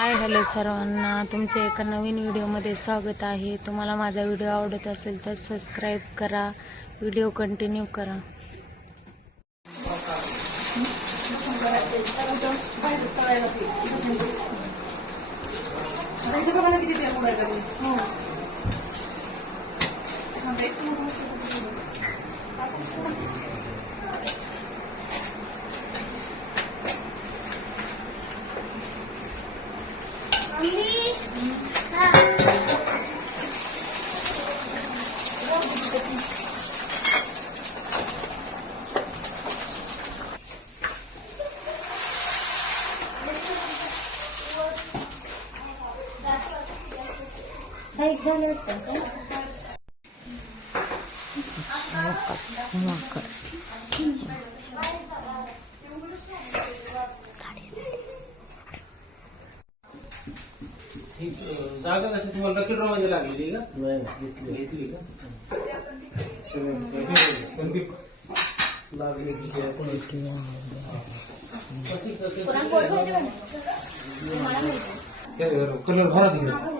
Hi hello सर्वांना. तुमच्या एका नवीन व्हिडिओमध्ये स्वागत आहे. तुम्हाला माझा व्हिडिओ आवडत असेल तर सबस्क्राईब करा. व्हिडिओ कंटिन्यू करा. ही, अं, जागा कशी तुम्हाला लकी ड्रॉ मध्ये लागलेली का घेतली का लागली कलर भरा तिकडे.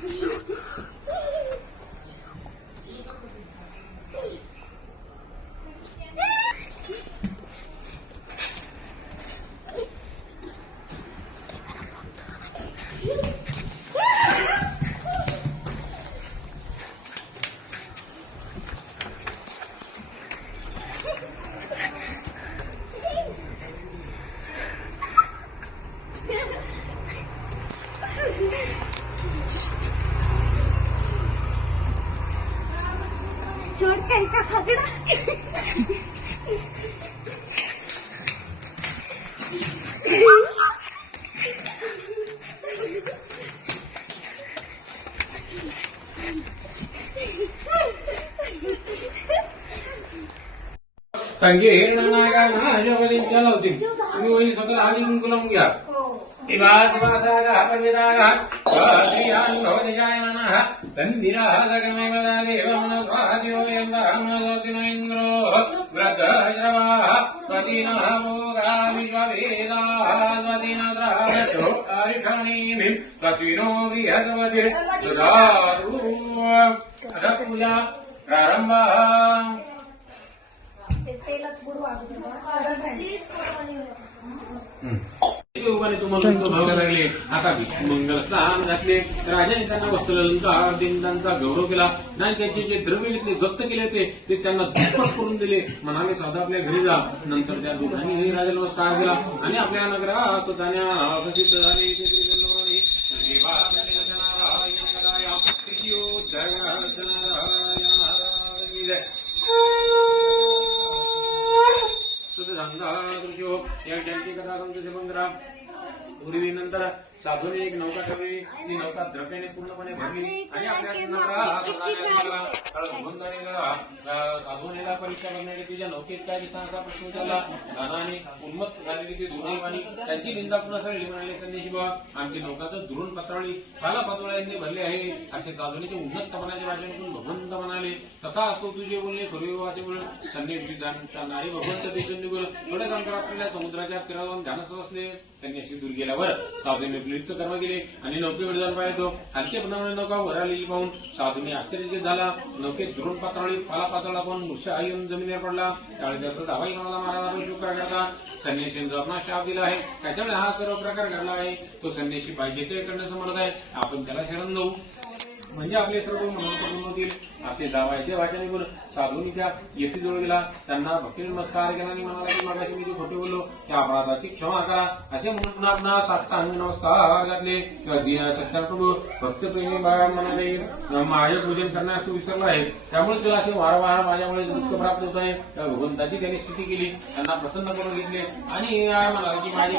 Yeah. చూడక ఇంకా పగడ ತಂಗಿ ಏನಾಗ ಜವಲಿಂಚಲೌತಿ ನೀವು ಈ ಸಕಲ ಆಗಿ ಮುಂಗುಲ ಮುಂಗ್ಯಾರ శ్రీయాన్భవతిజాయమనః తన్విరాగమేవ దేవమనస్వాదివో యందామనోతినేంద్రో వ్రతరజవాః స్వతినః భోగావిపవేదాస్వతినద్రాగో ఆరిషణీమిం స్వతినో బృహద్వతి రుదారు అద పూజ ప్రారంభ. పేలకు గురువాదు योगाने तुम्हाला लोक भावा लागले. आता मंगल स्नान घातले राजाने त्यांना देऊन त्यांचा गौरव केला. नाही त्याचे जे द्रव्य घेतले जप्त केले होते ते त्यांना दुप्पट करून दिले. म्हणाले स्वतः आपल्या घरी जा. नंतर त्या दोघांनी घरी राजा नमस्कार केला. आणि आपल्या नगरा स्वतःने प्रसिद्ध झाले या जयंती कथा गंगेचे मंगरा ಗುರುವಿನಂತರ साधूने एक नौका ठेवली. ती नौका द्रव्याने पूर्णपणे भरली. आणि आपल्या परीक्षा करण्याची तुझ्या नौकेत काय दिसण्याचा प्रश्न विचारला. दानाने उन्मत्त झालेली ती दोन्ही पाणी त्यांची निंदा पुन्हा सळली म्हणाले संदेशी बाबा. आमची नौका तर दुरून पत्रावळी काला पत्रावळ्यांनी भरली आहे. असे साधूने ते उन्नतपणाचे भाषण करून भगवंत म्हणाले. तथा तो तुझे बोलले खरे वाचे बोल. संन्यासी जाणणारे भगवंत ते बोल. थोडे अंतर असलेल्या समुद्राच्या तीरावर ध्यानस्थ असले संन्यासी दूर गेल्यावर साधूने नियुक्त कर्म केले आणि नौके विडदान पाहतो तो हलकेपणाने नौका वर आलेली पाहून साधूने आश्चर्य झाला. नौके दुरून पातळी पाला पातळला पाहून मूर्छा येऊन जमिनीवर पडला. त्यावेळी धावाई कोणाला मारायला पण शुक्र करता संन्यासीने आपला शाप दिला आहे. त्याच्यामुळे हा सर्व प्रकार घडला आहे. तो संन्यासी पाहिजे ते करण्यास समर्थ आहे. आपण त्याला शरण जाऊ म्हणजे आपले सर्व मनोरथ होतील असे दावायचे वाचन करून साधूनी त्या येथीजवळ गेला त्यांना भक्ती नमस्कार केला आणि म्हणाला की मागाशी मी जे खोटे बोललो त्या अपराधाची क्षमा करा. असे म्हणून पुन्हा पुन्हा साष्टांग नमस्कार घातले. किंवा दिया सत्कार प्रभू भक्त बाळा म्हणाले माझे पूजन करण्यास तू विसरला आहे त्यामुळे तुला असे वारंवार माझ्यामुळे दुःख प्राप्त होत आहे भगवंताची त्यांनी स्थिती केली. त्यांना प्रसन्न करून घेतले. आणि म्हणाले की माझी